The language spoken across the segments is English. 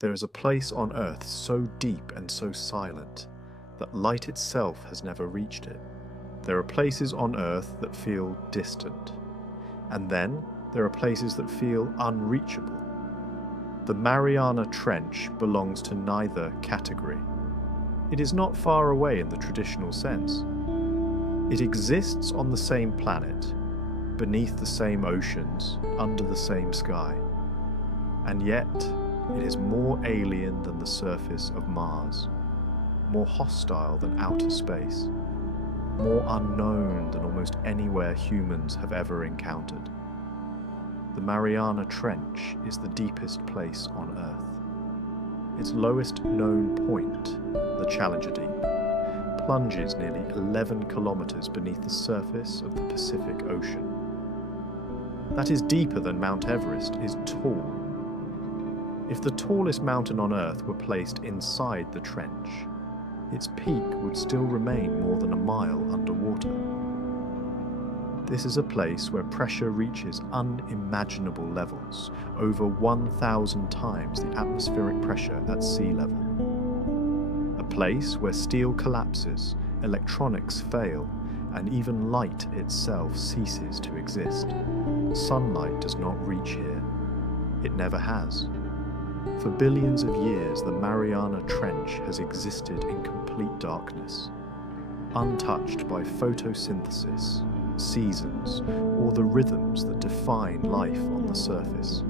There is a place on Earth so deep and so silent that light itself has never reached it. There are places on Earth that feel distant, and then there are places that feel unreachable. The Mariana Trench belongs to neither category. It is not far away in the traditional sense. It exists on the same planet, beneath the same oceans, under the same sky. And yet, it is more alien than the surface of Mars, more hostile than outer space, more unknown than almost anywhere humans have ever encountered. The Mariana Trench is the deepest place on Earth. Its lowest known point, the Challenger Deep, plunges nearly 11 kilometers beneath the surface of the Pacific Ocean. That is deeper than Mount Everest is tall. If the tallest mountain on Earth were placed inside the trench, its peak would still remain more than a mile underwater. This is a place where pressure reaches unimaginable levels, over 1,000 times the atmospheric pressure at sea level. A place where steel collapses, electronics fail, and even light itself ceases to exist. Sunlight does not reach here. It never has. For billions of years, the Mariana Trench has existed in complete darkness, untouched by photosynthesis, seasons, or the rhythms that define life on the surface.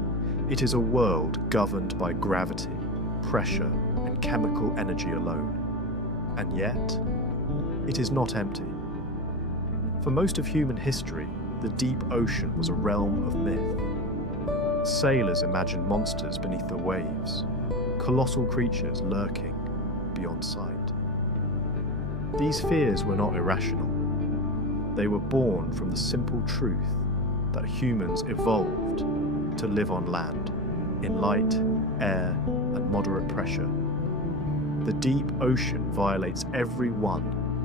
It is a world governed by gravity, pressure, and chemical energy alone. And yet, it is not empty. For most of human history, the deep ocean was a realm of myth. Sailors imagined monsters beneath the waves, colossal creatures lurking beyond sight. These fears were not irrational. They were born from the simple truth that humans evolved to live on land, in light, air, and moderate pressure. The deep ocean violates every one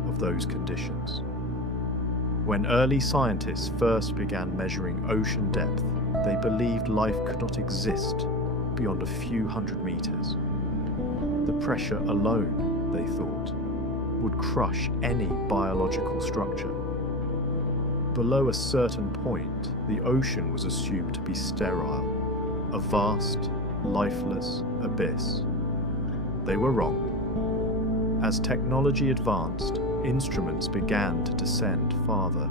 of those conditions. When early scientists first began measuring ocean depth, they believed life could not exist beyond a few hundred meters. The pressure alone, they thought, would crush any biological structure. Below a certain point, the ocean was assumed to be sterile, a vast, lifeless abyss. They were wrong. As technology advanced, instruments began to descend farther,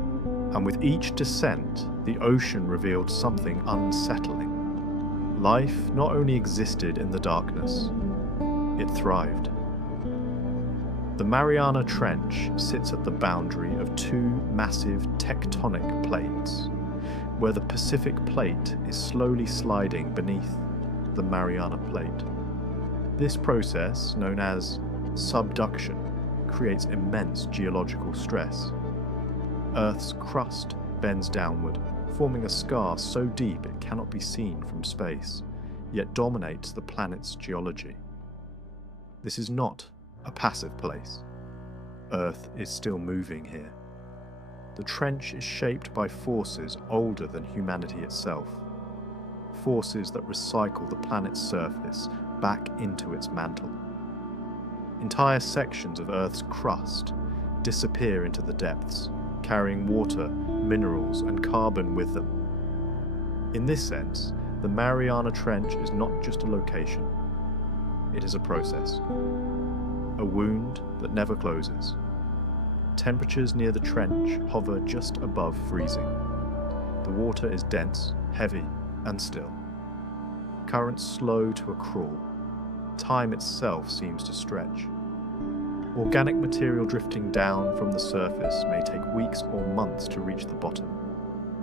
and with each descent, the ocean revealed something unsettling. Life not only existed in the darkness, it thrived. The Mariana Trench sits at the boundary of two massive tectonic plates, where the Pacific Plate is slowly sliding beneath the Mariana Plate. This process, known as subduction, creates immense geological stress. Earth's crust bends downward, forming a scar so deep it cannot be seen from space, yet dominates the planet's geology. This is not a passive place. Earth is still moving here. The trench is shaped by forces older than humanity itself, forces that recycle the planet's surface back into its mantle. Entire sections of Earth's crust disappear into the depths, carrying water, minerals, and carbon with them. In this sense, the Mariana Trench is not just a location. It is a process. A wound that never closes. Temperatures near the trench hover just above freezing. The water is dense, heavy, and still. Currents slow to a crawl. Time itself seems to stretch. Organic material drifting down from the surface may take weeks or months to reach the bottom,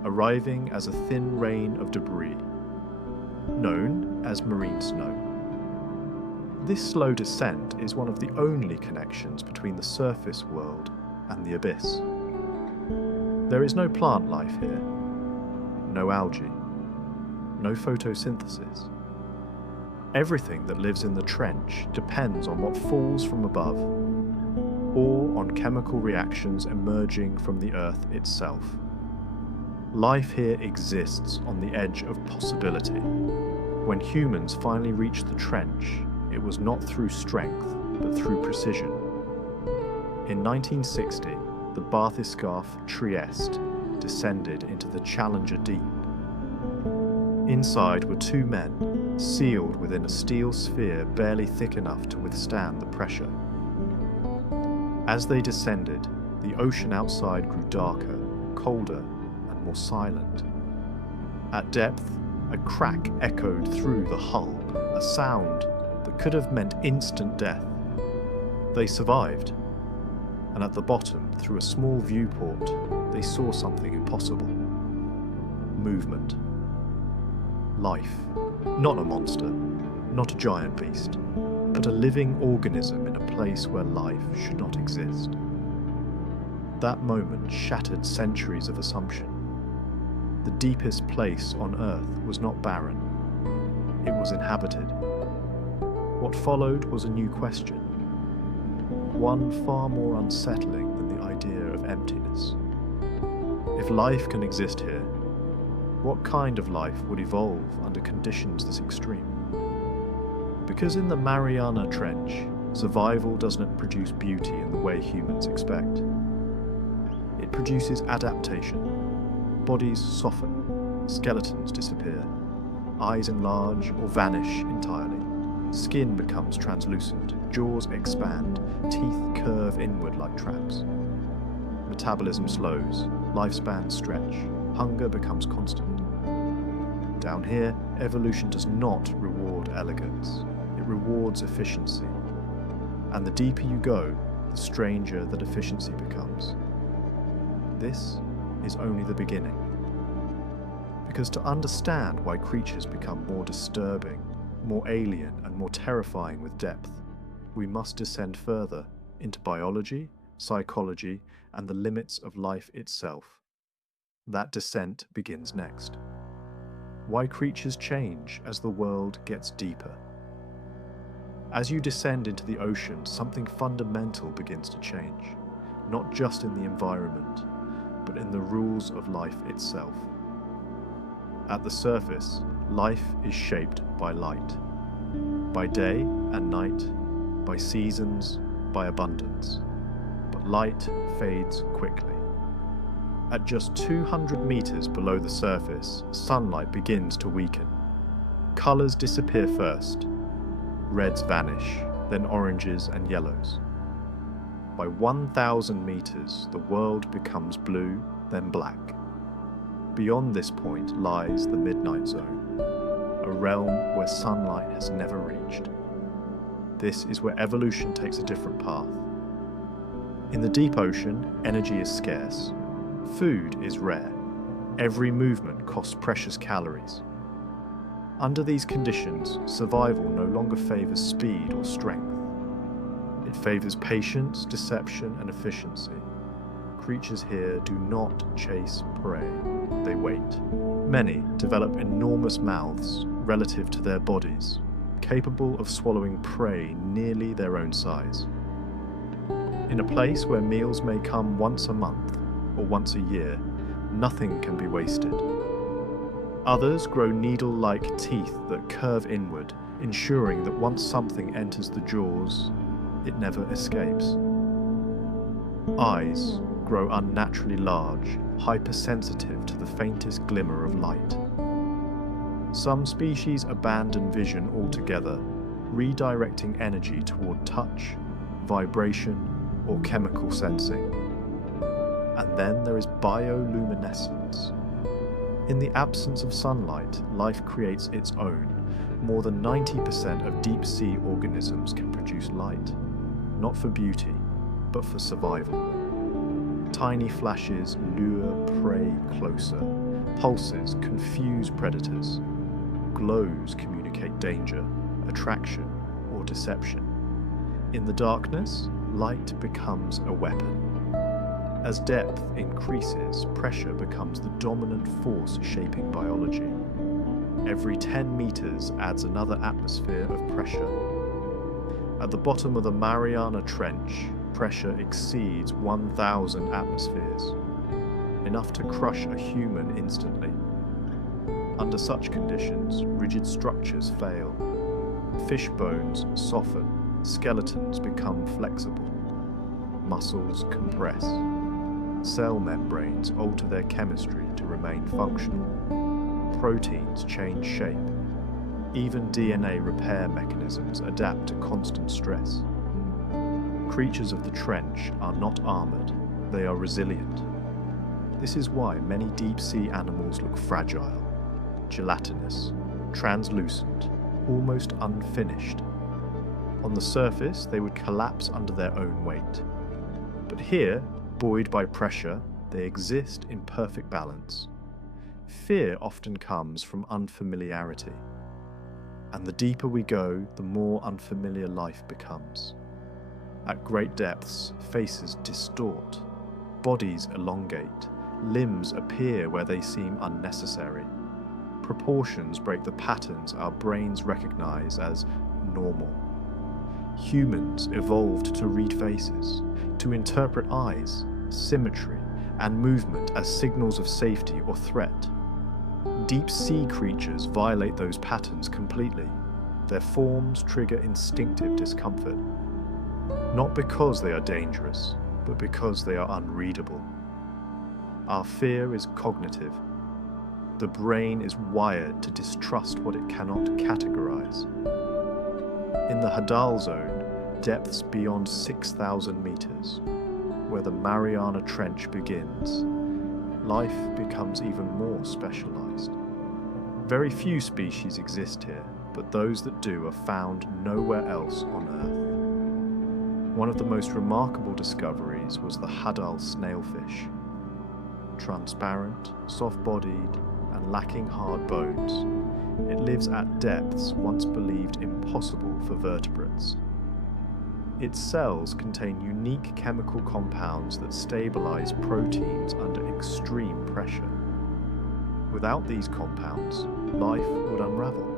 arriving as a thin rain of debris, known as marine snow. This slow descent is one of the only connections between the surface world and the abyss. There is no plant life here, no algae, no photosynthesis. Everything that lives in the trench depends on what falls from above, or on chemical reactions emerging from the Earth itself. Life here exists on the edge of possibility, When humans finally reached the trench, it was not through strength, but through precision. In 1960, the bathyscaphe Trieste descended into the Challenger Deep. Inside were two men, sealed within a steel sphere barely thick enough to withstand the pressure. As they descended, the ocean outside grew darker, colder, and more silent. At depth, a crack echoed through the hull, a sound that could have meant instant death. They survived, and at the bottom, through a small viewport, they saw something impossible. Movement. Life. Not a monster, not a giant beast, but a living organism in a place where life should not exist. That moment shattered centuries of assumption. The deepest place on Earth was not barren. It was inhabited. What followed was a new question, one far more unsettling than the idea of emptiness. If life can exist here, what kind of life would evolve under conditions this extreme? Because in the Mariana Trench, survival doesn't produce beauty in the way humans expect. It produces adaptation. Bodies soften, skeletons disappear, eyes enlarge or vanish entirely. Skin becomes translucent, jaws expand, teeth curve inward like traps. Metabolism slows, lifespans stretch, hunger becomes constant. Down here, evolution does not reward elegance, it rewards efficiency. And the deeper you go, the stranger that efficiency becomes. This is only the beginning. Because to understand why creatures become more disturbing, more alien and more terrifying with depth, we must descend further into biology, psychology, and the limits of life itself. That descent begins next. Why creatures change as the world gets deeper. As you descend into the ocean, something fundamental begins to change, not just in the environment, but in the rules of life itself. At the surface, life is shaped by light. By day and night, by seasons, by abundance. But light fades quickly. At just 200 meters below the surface, sunlight begins to weaken. Colors disappear first. Reds vanish, then oranges and yellows. By 1,000 meters, the world becomes blue, then black. Beyond this point lies the midnight zone, a realm where sunlight has never reached. This is where evolution takes a different path. In the deep ocean, energy is scarce. Food is rare. Every movement costs precious calories. Under these conditions, survival no longer favors speed or strength. It favors patience, deception, and efficiency. Creatures here do not chase prey, they wait. Many develop enormous mouths relative to their bodies, capable of swallowing prey nearly their own size. In a place where meals may come once a month or once a year, nothing can be wasted. Others grow needle-like teeth that curve inward, ensuring that once something enters the jaws, it never escapes. Eyes grow unnaturally large, hypersensitive to the faintest glimmer of light. Some species abandon vision altogether, redirecting energy toward touch, vibration, or chemical sensing. And then there is bioluminescence. In the absence of sunlight, life creates its own. More than 90% of deep-sea organisms can produce light, not for beauty, but for survival. Tiny flashes lure prey closer. Pulses confuse predators. Glows communicate danger, attraction, or deception. In the darkness, light becomes a weapon. As depth increases, pressure becomes the dominant force shaping biology. Every 10 meters adds another atmosphere of pressure. At the bottom of the Mariana Trench, pressure exceeds 1,000 atmospheres, enough to crush a human instantly. Under such conditions, rigid structures fail. Fish bones soften, skeletons become flexible. Muscles compress. Cell membranes alter their chemistry to remain functional. Proteins change shape. Even DNA repair mechanisms adapt to constant stress. Creatures of the trench are not armoured, they are resilient. This is why many deep-sea animals look fragile, gelatinous, translucent, almost unfinished. On the surface, they would collapse under their own weight. But here, buoyed by pressure, they exist in perfect balance. Fear often comes from unfamiliarity. And the deeper we go, the more unfamiliar life becomes. At great depths, faces distort, bodies elongate, limbs appear where they seem unnecessary. Proportions break the patterns our brains recognize as normal. Humans evolved to read faces, to interpret eyes, symmetry, and movement as signals of safety or threat. Deep-sea creatures violate those patterns completely. Their forms trigger instinctive discomfort. Not because they are dangerous, but because they are unreadable. Our fear is cognitive. The brain is wired to distrust what it cannot categorize. In the Hadal Zone, depths beyond 6,000 meters, where the Mariana Trench begins, life becomes even more specialized. Very few species exist here, but those that do are found nowhere else on Earth. One of the most remarkable discoveries was the Hadal snailfish. Transparent, soft-bodied, and lacking hard bones, it lives at depths once believed impossible for vertebrates. Its cells contain unique chemical compounds that stabilize proteins under extreme pressure. Without these compounds, life would unravel.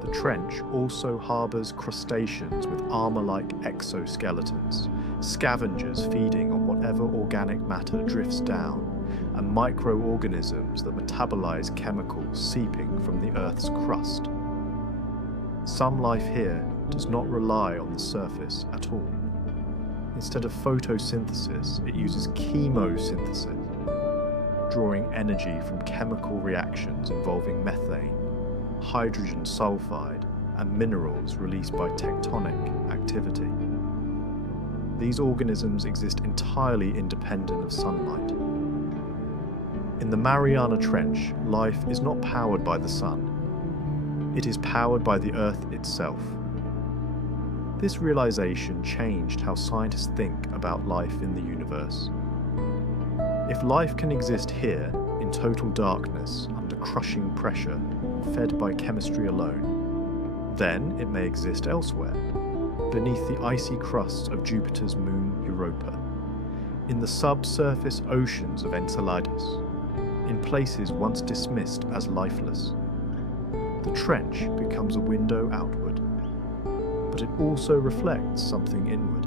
The trench also harbors crustaceans with armor-like exoskeletons, scavengers feeding on whatever organic matter drifts down, and microorganisms that metabolize chemicals seeping from the Earth's crust. Some life here does not rely on the surface at all. Instead of photosynthesis, it uses chemosynthesis, drawing energy from chemical reactions involving methane, hydrogen sulfide, and minerals released by tectonic activity. These organisms exist entirely independent of sunlight. In the Mariana Trench, life is not powered by the sun. It is powered by the Earth itself. This realization changed how scientists think about life in the universe. If life can exist here, in total darkness, under crushing pressure, fed by chemistry alone, then it may exist elsewhere, beneath the icy crusts of Jupiter's moon Europa, in the subsurface oceans of Enceladus, in places once dismissed as lifeless. The trench becomes a window outward, but it also reflects something inward.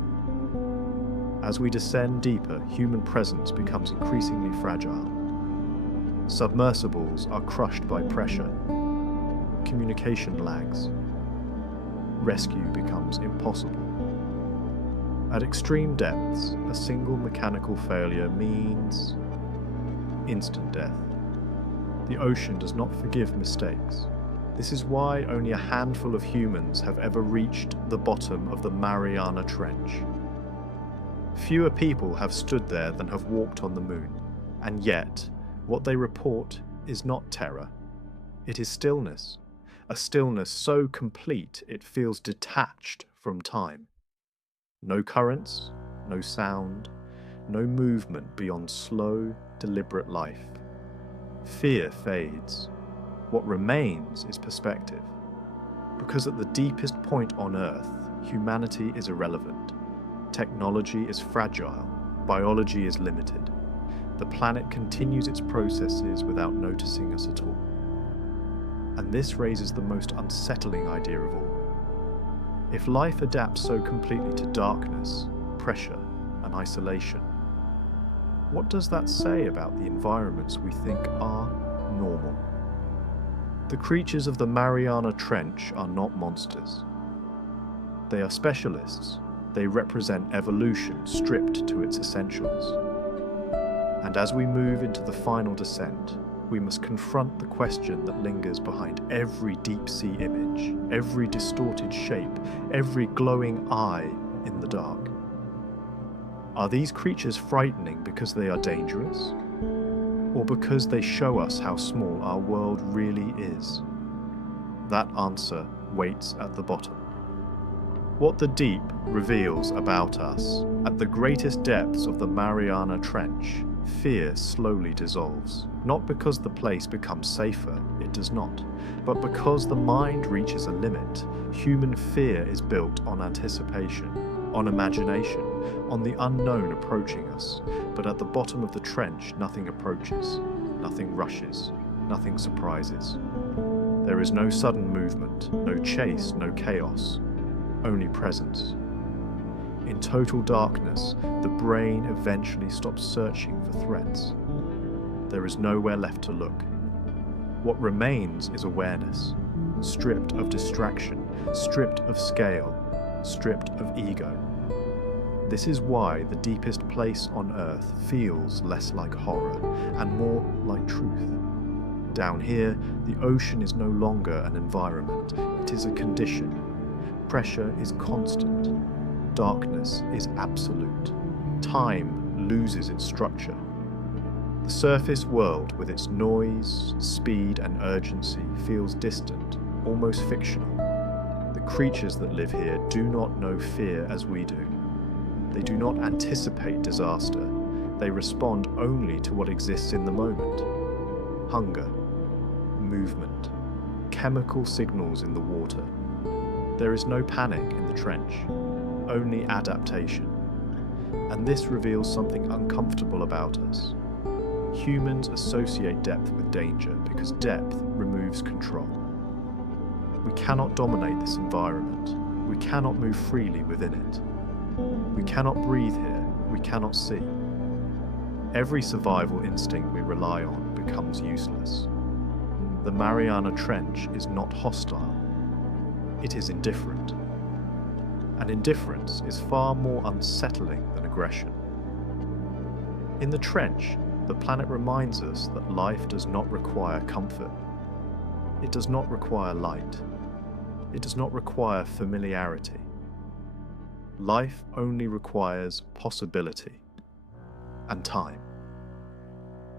As we descend deeper, human presence becomes increasingly fragile. Submersibles are crushed by pressure. Communication lags. Rescue becomes impossible. At extreme depths, a single mechanical failure means instant death. The ocean does not forgive mistakes. This is why only a handful of humans have ever reached the bottom of the Mariana Trench. Fewer people have stood there than have walked on the moon, and yet, what they report is not terror. It is stillness, a stillness so complete it feels detached from time. No currents, no sound, no movement beyond slow, deliberate life. Fear fades. What remains is perspective. Because at the deepest point on Earth, humanity is irrelevant. Technology is fragile. Biology is limited. The planet continues its processes without noticing us at all. And this raises the most unsettling idea of all. If life adapts so completely to darkness, pressure, and isolation, what does that say about the environments we think are normal. The creatures of the Mariana Trench are not monsters. They are specialists. They represent evolution stripped to its essentials. And as we move into the final descent, we must confront the question that lingers behind every deep-sea image, every distorted shape, every glowing eye in the dark. Are these creatures frightening because they are dangerous? Or because they show us how small our world really is? That answer waits at the bottom. What the deep reveals about us, at the greatest depths of the Mariana Trench, fear slowly dissolves. Not because the place becomes safer, it does not, but because the mind reaches a limit. Human fear is built on anticipation, on imagination, on the unknown approaching us. But at the bottom of the trench, nothing approaches, nothing rushes, nothing surprises. There is no sudden movement, no chase, no chaos, only presence. In total darkness, the brain eventually stops searching for threats. There is nowhere left to look. What remains is awareness, stripped of distraction, stripped of scale, stripped of ego. This is why the deepest place on Earth feels less like horror and more like truth. Down here, the ocean is no longer an environment, it is a condition. Pressure is constant. Darkness is absolute. Time loses its structure. The surface world, with its noise, speed, and urgency, feels distant, almost fictional. The creatures that live here do not know fear as we do. They do not anticipate disaster. They respond only to what exists in the moment. Hunger, movement, chemical signals in the water. There is no panic in the trench, only adaptation. And this reveals something uncomfortable about us. Humans associate depth with danger because depth removes control. We cannot dominate this environment. We cannot move freely within it. We cannot breathe here. We cannot see. Every survival instinct we rely on becomes useless. The Mariana Trench is not hostile. It is indifferent. And indifference is far more unsettling than aggression. In the trench, the planet reminds us that life does not require comfort. It does not require light. It does not require familiarity. Life only requires possibility and time.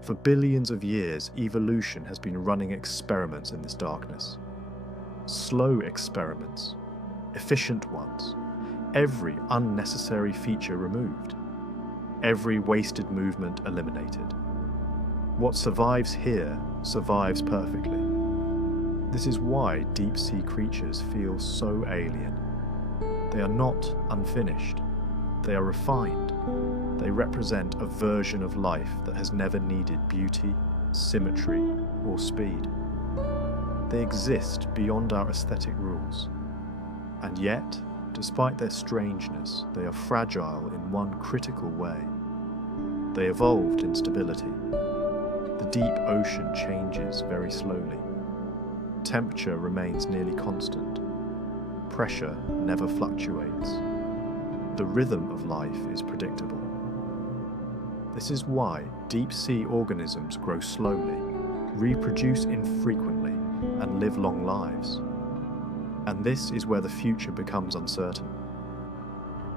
For billions of years, evolution has been running experiments in this darkness. Slow experiments, efficient ones, every unnecessary feature removed, every wasted movement eliminated. What survives here survives perfectly. This is why deep-sea creatures feel so alien. They are not unfinished. They are refined. They represent a version of life that has never needed beauty, symmetry, or speed. They exist beyond our aesthetic rules. And yet, despite their strangeness, they are fragile in one critical way. They evolved in stability. The deep ocean changes very slowly. Temperature remains nearly constant. Pressure never fluctuates. The rhythm of life is predictable. This is why deep-sea organisms grow slowly, reproduce infrequently, and live long lives. And this is where the future becomes uncertain.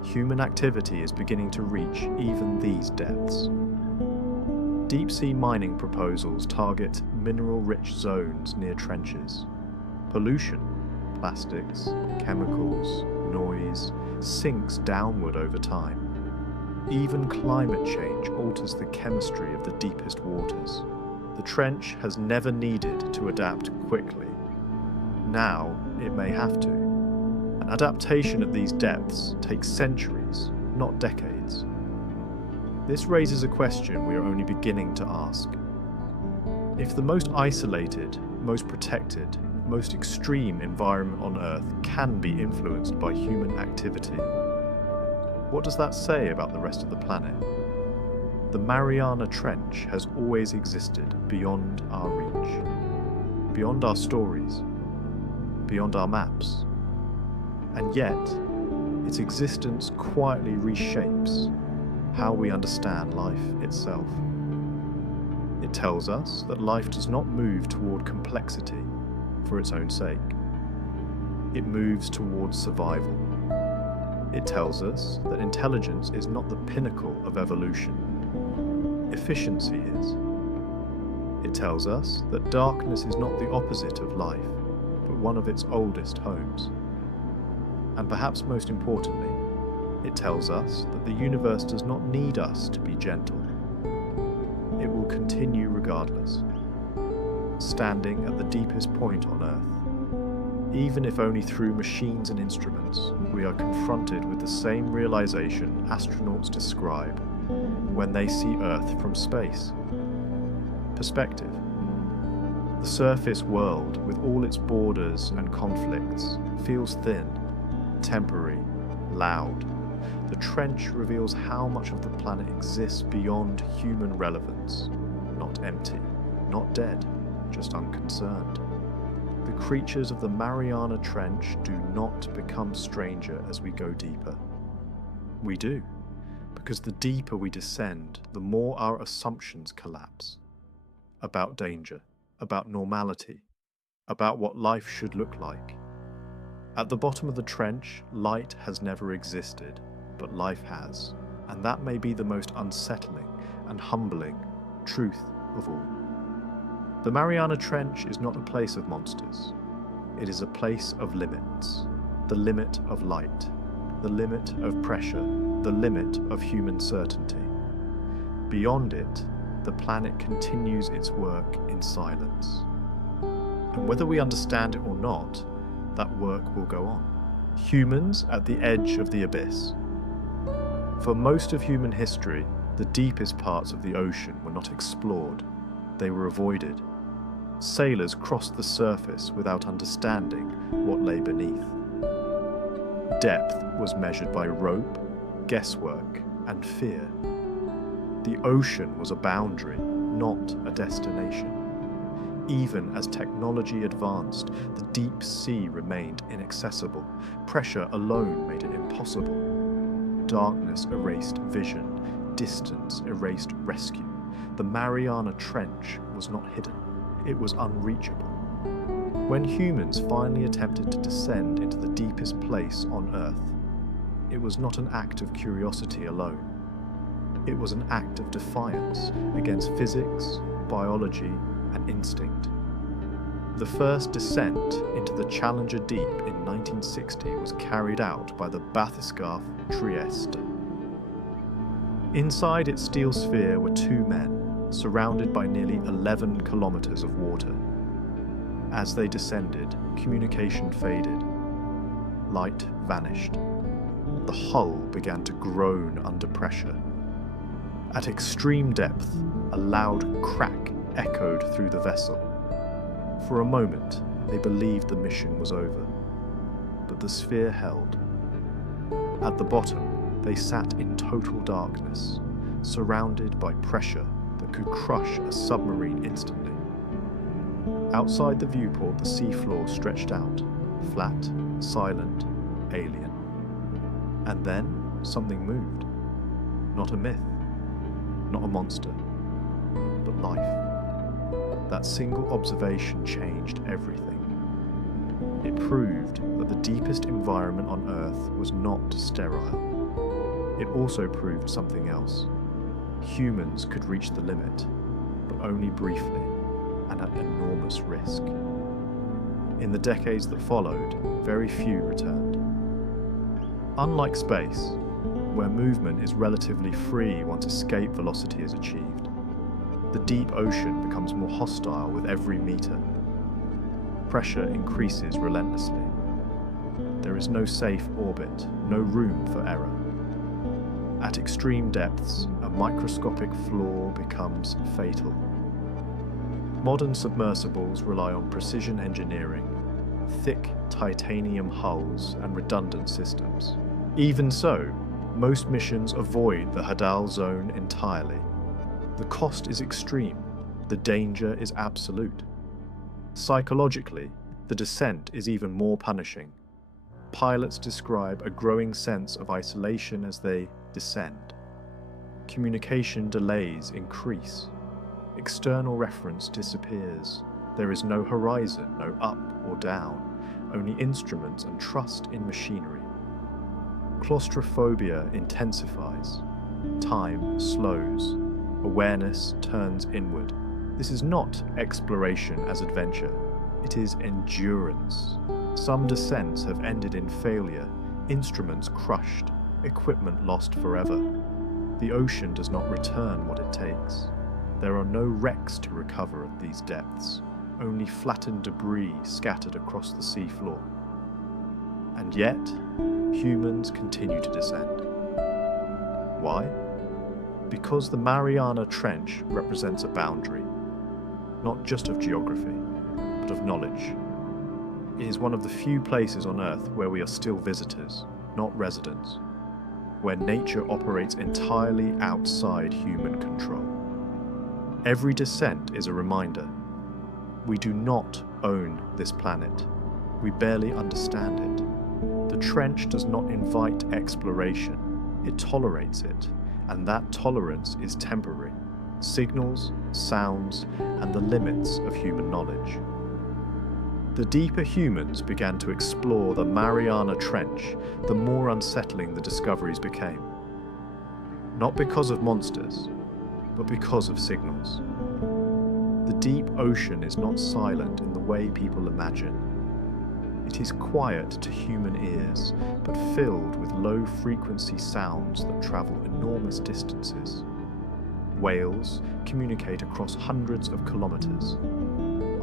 Human activity is beginning to reach even these depths. Deep-sea mining proposals target mineral-rich zones near trenches. Pollution, plastics, chemicals, noise, sinks downward over time. Even climate change alters the chemistry of the deepest waters. The trench has never needed to adapt quickly. Now it may have to. An adaptation at these depths takes centuries, not decades. This raises a question we are only beginning to ask. If the most isolated, most protected, most extreme environment on Earth can be influenced by human activity, what does that say about the rest of the planet? The Mariana Trench has always existed beyond our reach, beyond our stories, beyond our maps. And yet, its existence quietly reshapes how we understand life itself. It tells us that life does not move toward complexity for its own sake. It moves towards survival. It tells us that intelligence is not the pinnacle of evolution. Efficiency is. It tells us that darkness is not the opposite of life, but one of its oldest homes. And perhaps most importantly, it tells us that the universe does not need us to be gentle. It will continue regardless, standing at the deepest point on Earth. Even if only through machines and instruments, we are confronted with the same realization astronauts describe when they see Earth from space. Perspective. The surface world, with all its borders and conflicts, feels thin, temporary, loud. The trench reveals how much of the planet exists beyond human relevance. Not empty, not dead, just unconcerned. The creatures of the Mariana Trench do not become stranger as we go deeper. We do, because the deeper we descend, the more our assumptions collapse. About danger, about normality, about what life should look like. At the bottom of the trench, light has never existed, but life has, and that may be the most unsettling and humbling truth of all. The Mariana Trench is not a place of monsters. It is a place of limits. The limit of light, the limit of pressure, the limit of human certainty. Beyond it, the planet continues its work in silence. And whether we understand it or not, that work will go on. Humans at the edge of the abyss. For most of human history, the deepest parts of the ocean were not explored. They were avoided. Sailors crossed the surface without understanding what lay beneath. Depth was measured by rope, guesswork, and fear. The ocean was a boundary, not a destination. Even as technology advanced, the deep sea remained inaccessible. Pressure alone made it impossible. Darkness erased vision. Distance erased rescue. The Mariana Trench was not hidden. It was unreachable. When humans finally attempted to descend into the deepest place on Earth, it was not an act of curiosity alone. It was an act of defiance against physics, biology, and instinct. The first descent into the Challenger Deep in 1960 was carried out by the bathyscaphe Trieste. Inside its steel sphere were two men, surrounded by nearly 11 kilometers of water. As they descended, communication faded. Light vanished. The hull began to groan under pressure. At extreme depth, a loud crack echoed through the vessel. For a moment, they believed the mission was over, but the sphere held. At the bottom, they sat in total darkness, surrounded by pressure that could crush a submarine instantly. Outside the viewport, the seafloor stretched out, flat, silent, alien. And then something moved. Not a myth, not a monster, but life. That single observation changed everything. It proved that the deepest environment on Earth was not sterile. It also proved something else. Humans could reach the limit, but only briefly and at enormous risk. In the decades that followed, very few returned. Unlike space, where movement is relatively free once escape velocity is achieved, the deep ocean becomes more hostile with every meter. Pressure increases relentlessly. There is no safe orbit, no room for error. At extreme depths, a microscopic flaw becomes fatal. Modern submersibles rely on precision engineering, thick titanium hulls, and redundant systems. Even so, most missions avoid the Hadal zone entirely. The cost is extreme, the danger is absolute. Psychologically, the descent is even more punishing. Pilots describe a growing sense of isolation as they descend. Communication delays increase. External reference disappears. There is no horizon, no up or down, only instruments and trust in machinery. Claustrophobia intensifies. Time slows. Awareness turns inward. This is not exploration as adventure. It is endurance. Some descents have ended in failure, instruments crushed, equipment lost forever. The ocean does not return what it takes. There are no wrecks to recover at these depths, only flattened debris scattered across the seafloor. And yet, humans continue to descend. Why? Because the Mariana Trench represents a boundary, not just of geography, but of knowledge. It is one of the few places on Earth where we are still visitors, not residents, where nature operates entirely outside human control. Every descent is a reminder. We do not own this planet. We barely understand it. The trench does not invite exploration. It tolerates it, and that tolerance is temporary. Signals, sounds, and the limits of human knowledge. The deeper humans began to explore the Mariana Trench, the more unsettling the discoveries became. Not because of monsters, but because of signals. The deep ocean is not silent in the way people imagine. It is quiet to human ears, but filled with low-frequency sounds that travel enormous distances. Whales communicate across hundreds of kilometers.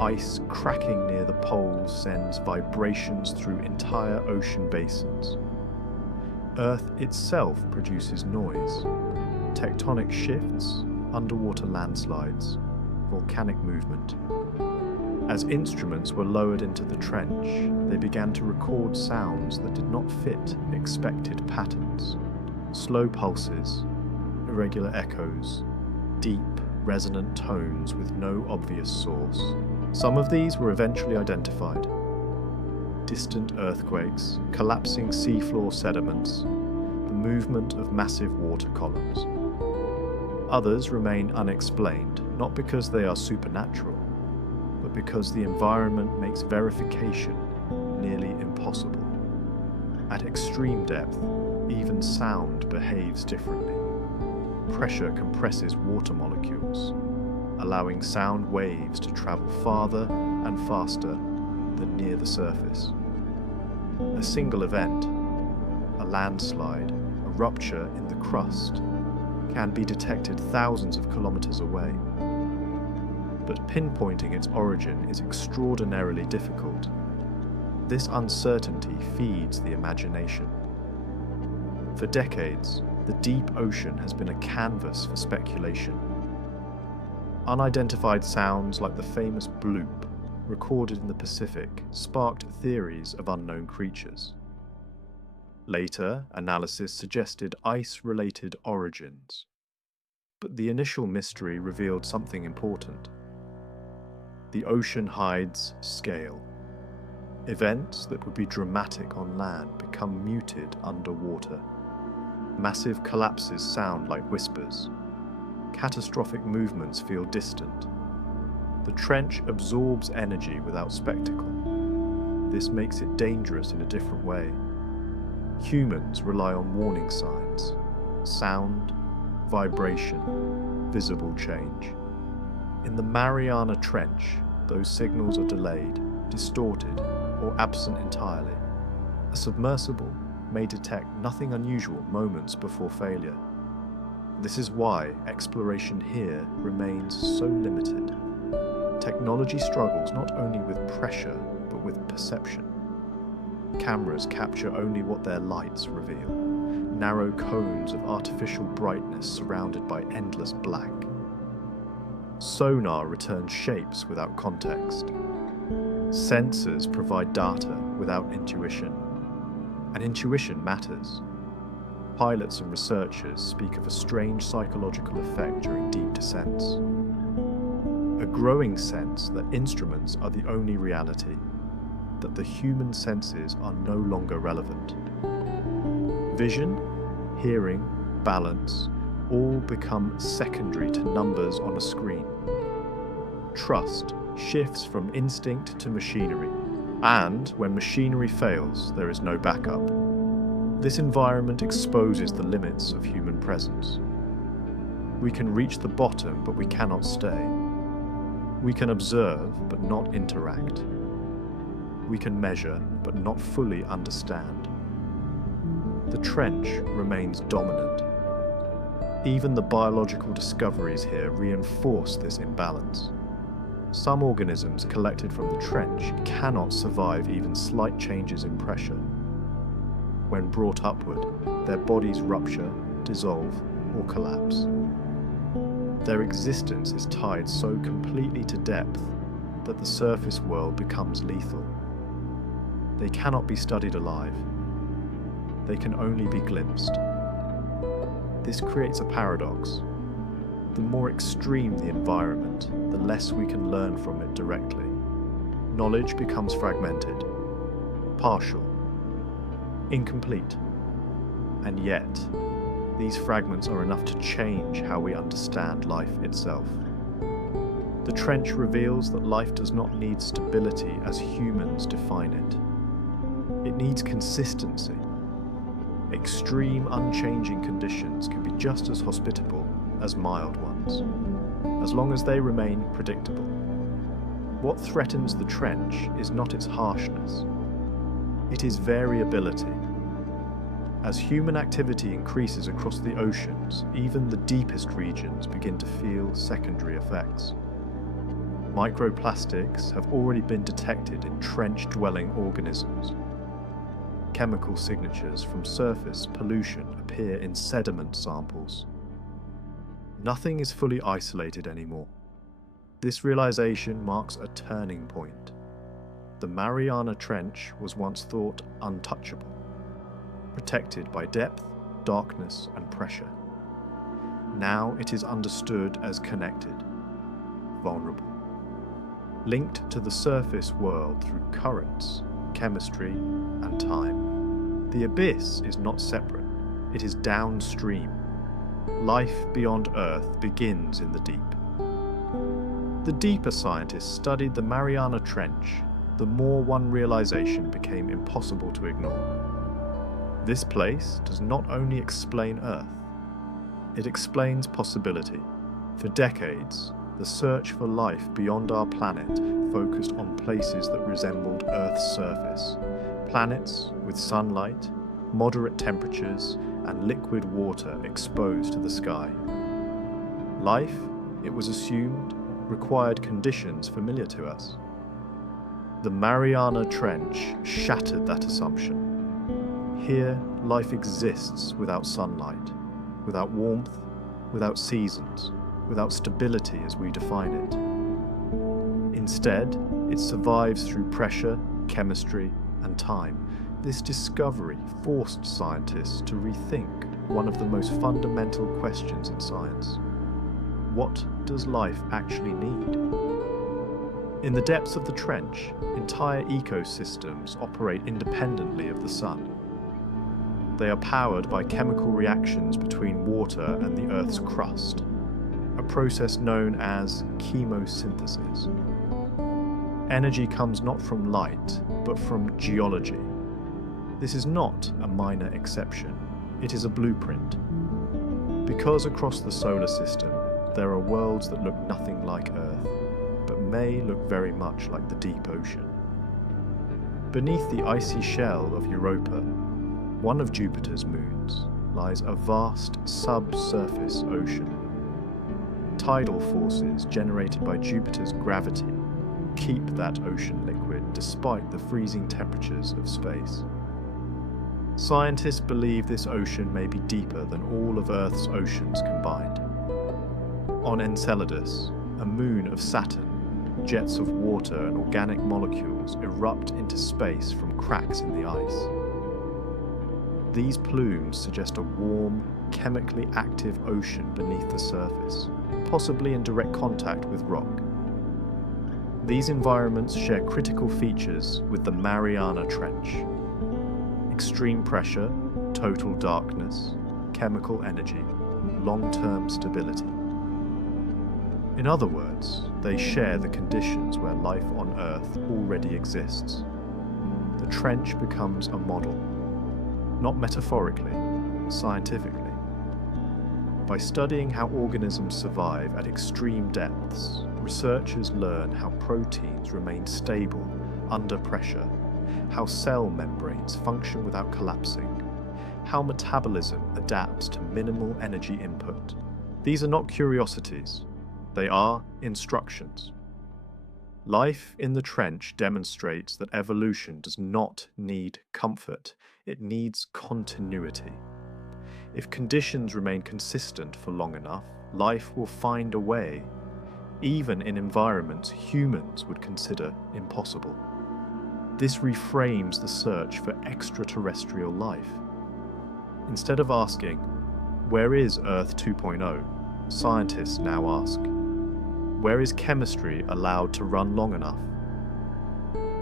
Ice cracking near the poles sends vibrations through entire ocean basins. Earth itself produces noise. Tectonic shifts, underwater landslides, volcanic movement. As instruments were lowered into the trench, they began to record sounds that did not fit expected patterns. Slow pulses, irregular echoes, deep, resonant tones with no obvious source. Some of these were eventually identified. Distant earthquakes, collapsing seafloor sediments, the movement of massive water columns. Others remain unexplained, not because they are supernatural, but because the environment makes verification nearly impossible. At extreme depth, even sound behaves differently. Pressure compresses water molecules, allowing sound waves to travel farther and faster than near the surface. A single event, a landslide, a rupture in the crust, can be detected thousands of kilometers away. But pinpointing its origin is extraordinarily difficult. This uncertainty feeds the imagination. For decades, the deep ocean has been a canvas for speculation. Unidentified sounds like the famous bloop, recorded in the Pacific, sparked theories of unknown creatures. Later, analysis suggested ice-related origins. But the initial mystery revealed something important. The ocean hides scale. Events that would be dramatic on land become muted underwater. Massive collapses sound like whispers. Catastrophic movements feel distant. The trench absorbs energy without spectacle. This makes it dangerous in a different way. Humans rely on warning signs, sound, vibration, visible change. In the Mariana Trench, those signals are delayed, distorted, or absent entirely. A submersible may detect nothing unusual moments before failure. This is why exploration here remains so limited. Technology struggles not only with pressure, but with perception. Cameras capture only what their lights reveal, narrow cones of artificial brightness surrounded by endless black. Sonar returns shapes without context. Sensors provide data without intuition. And intuition matters. Pilots and researchers speak of a strange psychological effect during deep descents. A growing sense that instruments are the only reality, that the human senses are no longer relevant. Vision, hearing, balance, all become secondary to numbers on a screen. Trust shifts from instinct to machinery, and when machinery fails, there is no backup. This environment exposes the limits of human presence. We can reach the bottom, but we cannot stay. We can observe, but not interact. We can measure, but not fully understand. The trench remains dominant. Even the biological discoveries here reinforce this imbalance. Some organisms collected from the trench cannot survive even slight changes in pressure. When brought upward, their bodies rupture, dissolve, or collapse. Their existence is tied so completely to depth that the surface world becomes lethal. They cannot be studied alive. They can only be glimpsed. This creates a paradox. The more extreme the environment, the less we can learn from it directly. Knowledge becomes fragmented, partial, incomplete. And yet, these fragments are enough to change how we understand life itself. The trench reveals that life does not need stability as humans define it. It needs consistency. Extreme, unchanging conditions can be just as hospitable as mild ones, as long as they remain predictable. What threatens the trench is not its harshness. It is variability. As human activity increases across the oceans, even the deepest regions begin to feel secondary effects. Microplastics have already been detected in trench-dwelling organisms. Chemical signatures from surface pollution appear in sediment samples. Nothing is fully isolated anymore. This realization marks a turning point. The Mariana Trench was once thought untouchable, protected by depth, darkness, and pressure. Now it is understood as connected, vulnerable, linked to the surface world through currents, chemistry, and time. The abyss is not separate, it is downstream. Life beyond Earth begins in the deep. The deeper scientists studied the Mariana Trench, the more one realization became impossible to ignore. This place does not only explain Earth, it explains possibility. For decades, the search for life beyond our planet focused on places that resembled Earth's surface, planets with sunlight, moderate temperatures, and liquid water exposed to the sky. Life, it was assumed, required conditions familiar to us. The Mariana Trench shattered that assumption. Here, life exists without sunlight, without warmth, without seasons, without stability as we define it. Instead, it survives through pressure, chemistry, and time. This discovery forced scientists to rethink one of the most fundamental questions in science. What does life actually need? In the depths of the trench, entire ecosystems operate independently of the sun. They are powered by chemical reactions between water and the Earth's crust, a process known as chemosynthesis. Energy comes not from light, but from geology. This is not a minor exception, it is a blueprint. Because across the solar system, there are worlds that look nothing like Earth, but may look very much like the deep ocean. Beneath the icy shell of Europa, one of Jupiter's moons, lies a vast subsurface ocean. Tidal forces generated by Jupiter's gravity keep that ocean liquid despite the freezing temperatures of space. Scientists believe this ocean may be deeper than all of Earth's oceans combined. On Enceladus, a moon of Saturn, jets of water and organic molecules erupt into space from cracks in the ice. These plumes suggest a warm, chemically active ocean beneath the surface, possibly in direct contact with rock. These environments share critical features with the Mariana Trench: extreme pressure, total darkness, chemical energy, long-term stability. In other words, they share the conditions where life on Earth already exists. The trench becomes a model, not metaphorically, scientifically. By studying how organisms survive at extreme depths, researchers learn how proteins remain stable under pressure, how cell membranes function without collapsing, how metabolism adapts to minimal energy input. These are not curiosities, they are instructions. Life in the trench demonstrates that evolution does not need comfort, it needs continuity. If conditions remain consistent for long enough, life will find a way, even in environments humans would consider impossible. This reframes the search for extraterrestrial life. Instead of asking, "Where is Earth 2.0?" scientists now ask, "Where is chemistry allowed to run long enough?"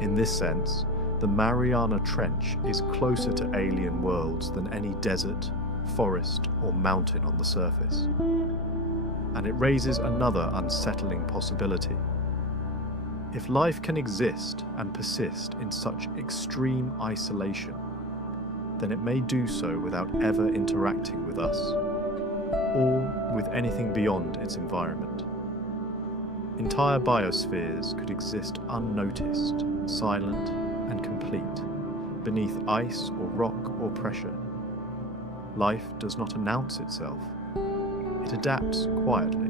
In this sense, the Mariana Trench is closer to alien worlds than any desert, forest, or mountain on the surface. And it raises another unsettling possibility. If life can exist and persist in such extreme isolation, then it may do so without ever interacting with us, or with anything beyond its environment. Entire biospheres could exist unnoticed, silent, and complete, beneath ice or rock or pressure. Life does not announce itself. It adapts quietly.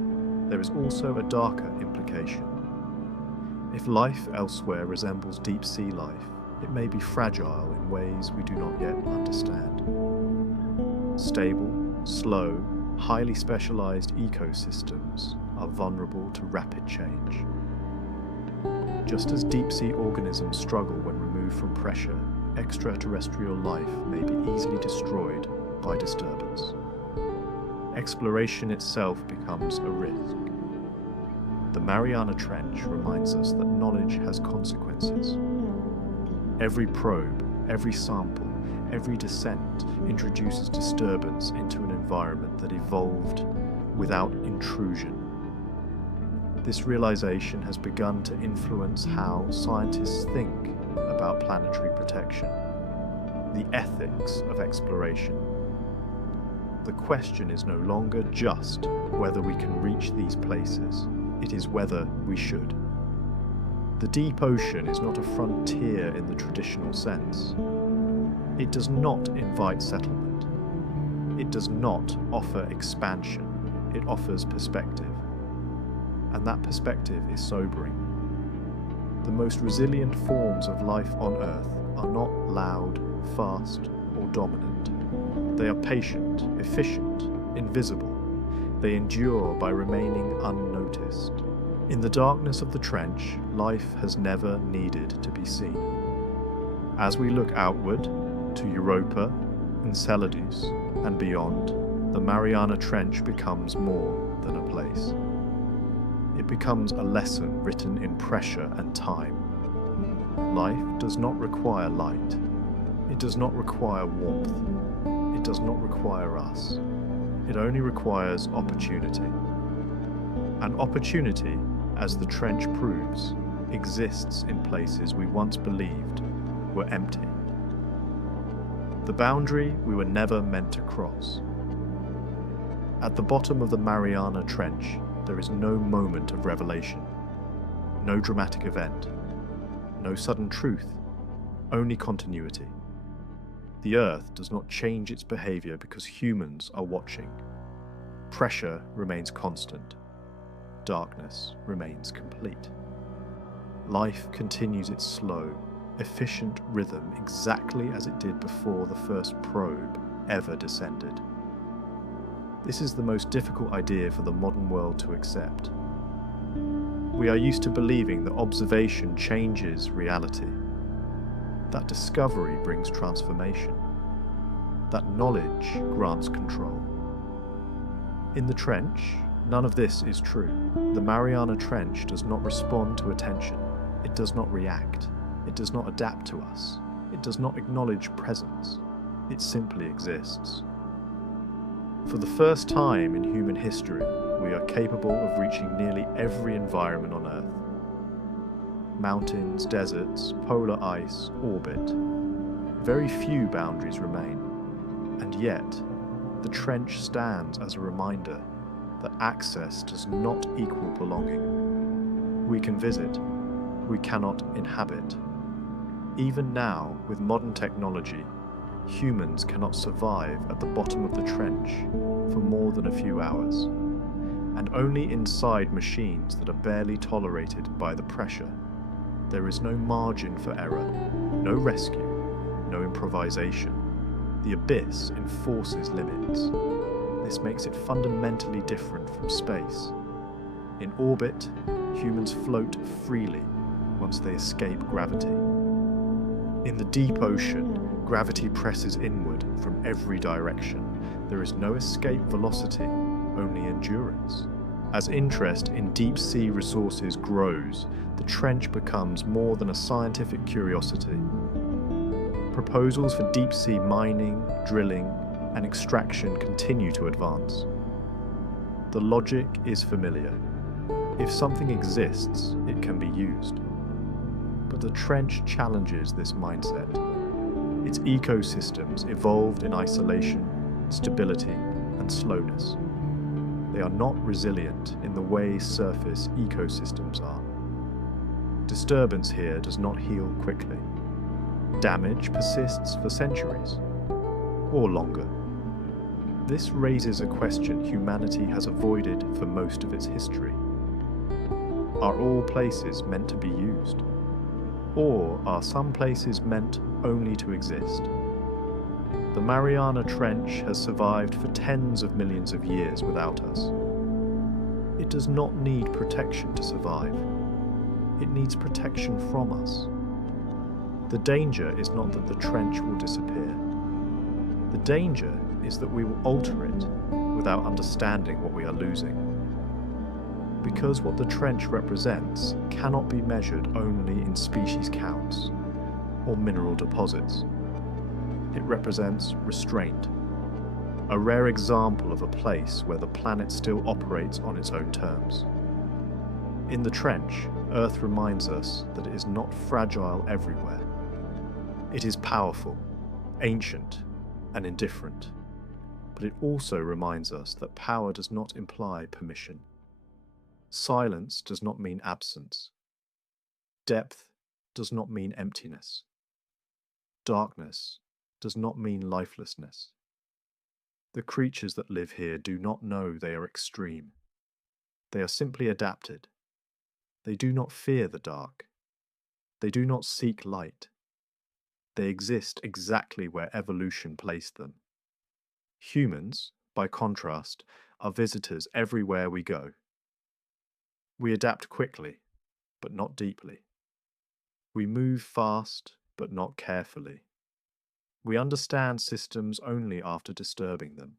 There is also a darker implication. If life elsewhere resembles deep sea life, it may be fragile in ways we do not yet understand. Stable, slow, highly specialized ecosystems are vulnerable to rapid change. Just as deep-sea organisms struggle when removed from pressure, extraterrestrial life may be easily destroyed by disturbance. Exploration itself becomes a risk. The Mariana Trench reminds us that knowledge has consequences. Every probe, every sample, every descent introduces disturbance into an environment that evolved without intrusion. This realization has begun to influence how scientists think about planetary protection, the ethics of exploration. The question is no longer just whether we can reach these places, it is whether we should. The deep ocean is not a frontier in the traditional sense. It does not invite settlement. It does not offer expansion. It offers perspective. And that perspective is sobering. The most resilient forms of life on Earth are not loud, fast, or dominant. They are patient, efficient, invisible. They endure by remaining unnoticed. In the darkness of the trench, life has never needed to be seen. As we look outward, to Europa, Enceladus, and beyond, the Mariana Trench becomes more than a place. It becomes a lesson written in pressure and time. Life does not require light. It does not require warmth. It does not require us. It only requires opportunity. And opportunity, as the trench proves, exists in places we once believed were empty. The boundary we were never meant to cross. At the bottom of the Mariana Trench, there is no moment of revelation, no dramatic event, no sudden truth, only continuity. The Earth does not change its behavior because humans are watching. Pressure remains constant. Darkness remains complete. Life continues its slow, efficient rhythm exactly as it did before the first probe ever descended. This is the most difficult idea for the modern world to accept. We are used to believing that observation changes reality, that discovery brings transformation. that knowledge grants control. In the trench, none of this is true. The Mariana Trench does not respond to attention. It does not react. It does not adapt to us. It does not acknowledge presence. It simply exists. For the first time in human history, we are capable of reaching nearly every environment on Earth. Mountains, deserts, polar ice, orbit. Very few boundaries remain. And yet, the trench stands as a reminder that access does not equal belonging. We can visit. We cannot inhabit. Even now, with modern technology, humans cannot survive at the bottom of the trench for more than a few hours, and only inside machines that are barely tolerated by the pressure. There is no margin for error, no rescue, no improvisation. The abyss enforces limits. This makes it fundamentally different from space. In orbit, humans float freely once they escape gravity. In the deep ocean, gravity presses inward from every direction. There is no escape velocity, only endurance. As interest in deep-sea resources grows, the trench becomes more than a scientific curiosity. Proposals for deep-sea mining, drilling, and extraction continue to advance. The logic is familiar. If something exists, it can be used. But the trench challenges this mindset. Its ecosystems evolved in isolation, stability, and slowness. They are not resilient in the way surface ecosystems are. Disturbance here does not heal quickly. Damage persists for centuries, or longer. This raises a question humanity has avoided for most of its history. Are all places meant to be used? Or are some places meant only to exist? The Mariana Trench has survived for tens of millions of years without us. It does not need protection to survive. It needs protection from us. The danger is not that the trench will disappear. The danger is that we will alter it without understanding what we are losing. Because what the trench represents cannot be measured only in species counts or mineral deposits. It represents restraint, a rare example of a place where the planet still operates on its own terms. In the trench, Earth reminds us that it is not fragile everywhere. It is powerful, ancient, and indifferent, but it also reminds us that power does not imply permission. Silence does not mean absence. Depth does not mean emptiness. Darkness does not mean lifelessness. The creatures that live here do not know they are extreme. They are simply adapted. They do not fear the dark. They do not seek light. They exist exactly where evolution placed them. Humans, by contrast, are visitors everywhere we go. We adapt quickly, but not deeply. We move fast, but not carefully. We understand systems only after disturbing them.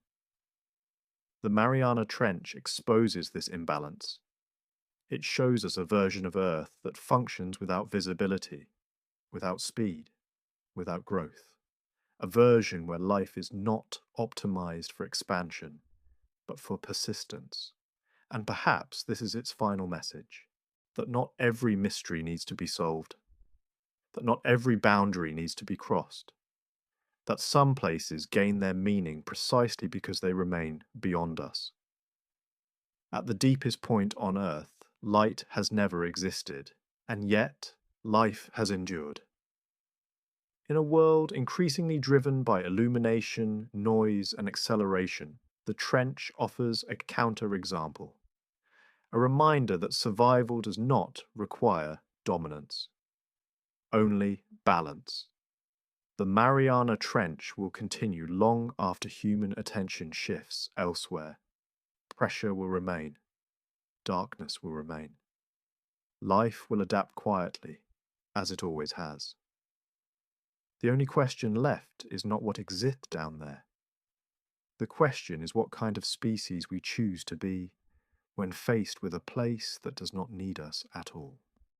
The Mariana Trench exposes this imbalance. It shows us a version of Earth that functions without visibility, without speed, without growth. A version where life is not optimized for expansion, but for persistence. And perhaps this is its final message, that not every mystery needs to be solved, that not every boundary needs to be crossed, that some places gain their meaning precisely because they remain beyond us. At the deepest point on Earth, light has never existed, and yet life has endured. In a world increasingly driven by illumination, noise, and acceleration, the trench offers a counter-example. A reminder that survival does not require dominance, only balance. The Mariana Trench will continue long after human attention shifts elsewhere. Pressure will remain. Darkness will remain. Life will adapt quietly, as it always has. The only question left is not what exists down there. The question is what kind of species we choose to be when faced with a place that does not need us at all.